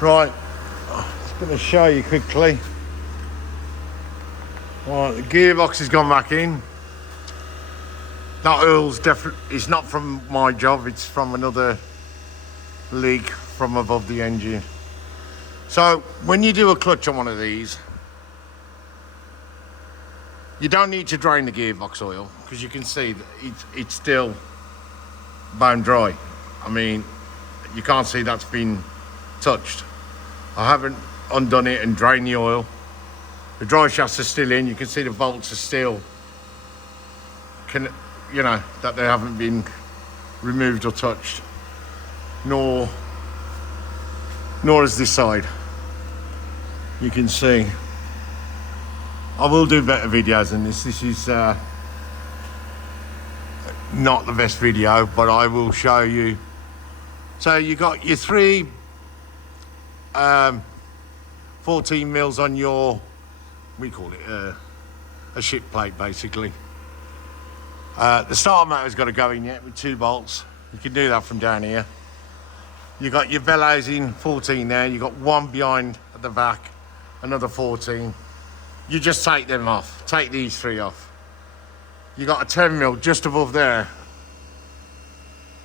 Right, just going to show you quickly. Right, the gearbox has gone back in. That oil's definitely, it's not from my job, it's from another leak from above the engine. So when you do a clutch on one of these, you don't need to drain the gearbox oil, because you can see that it's still bone dry. I mean, you can't see that's been touched. I haven't undone it and drained the oil. The dry shafts are still in. You can see the bolts are still, that they haven't been removed or touched. Nor is this side. You can see. I will do better videos than this. This is not the best video, but I will show you. So you got your three 14 mils on your, we call it a ship plate basically. The starter motor's got to go in yet with 2 bolts. You can do that from down here. You got your bellows in 14 there. You got one behind at the back, another 14. You just take them off. Take these 3 off. You got a 10 mil just above there.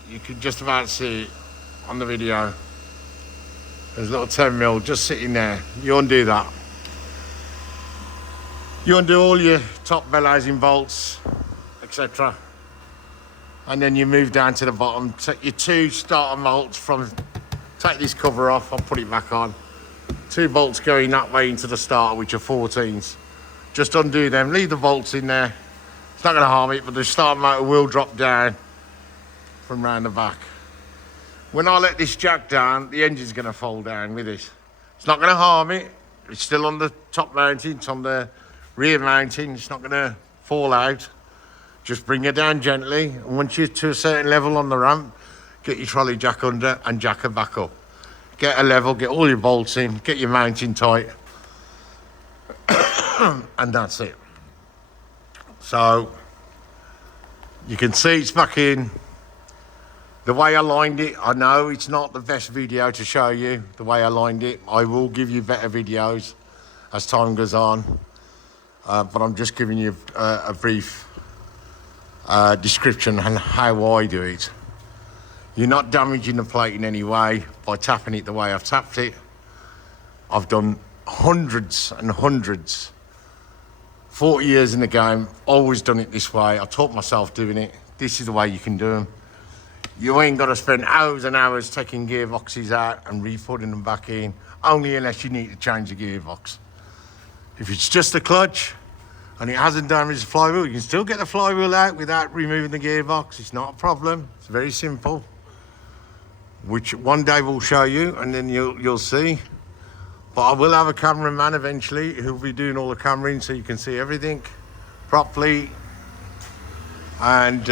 You can just about see it on the video. There's a little 10 mil just sitting there. You undo that. You undo all your top bellows in bolts, etc. And then you move down to the bottom. Take your 2 starter bolts from, take this cover off, I'll put it back on. 2 bolts going that way into the starter, which are 14s. Just undo them, leave the bolts in there. It's not gonna harm it, but the starter motor will drop down from round the back. When I let this jack down, the engine's gonna fold down with it. It's not gonna harm it. It's still on the top mounting, it's on the rear mounting. It's not gonna fall out. Just bring it down gently. And once you're to a certain level on the ramp, get your trolley jack under and jack her back up. Get a level, get all your bolts in, get your mounting tight. And that's it. So, you can see it's back in. The way I lined it, I know it's not the best video to show you the way I lined it. I will give you better videos as time goes on. But I'm just giving you a brief description on how I do it. You're not damaging the plate in any way by tapping it the way I've tapped it. I've done hundreds and hundreds. 40 years in the game, always done it this way. I taught myself doing it. This is the way you can do them. You ain't got to spend hours and hours taking gearboxes out and re-putting them back in, only unless you need to change the gearbox. If it's just a clutch and it hasn't damaged the flywheel, you can still get the flywheel out without removing the gearbox. It's not a problem. It's very simple, which one day we'll show you, and then you'll see. But I will have a cameraman eventually who'll be doing all the cameraing so you can see everything properly. And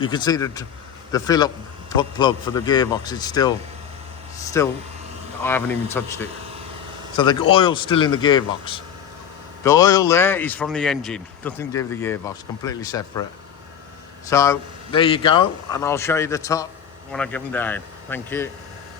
you can see the fill-up plug for the gearbox. It's still, I haven't even touched it. So the oil's still in the gearbox. The oil there is from the engine. Nothing to do with the gearbox, completely separate. So there you go, and I'll show you the top when I get them down. Thank you.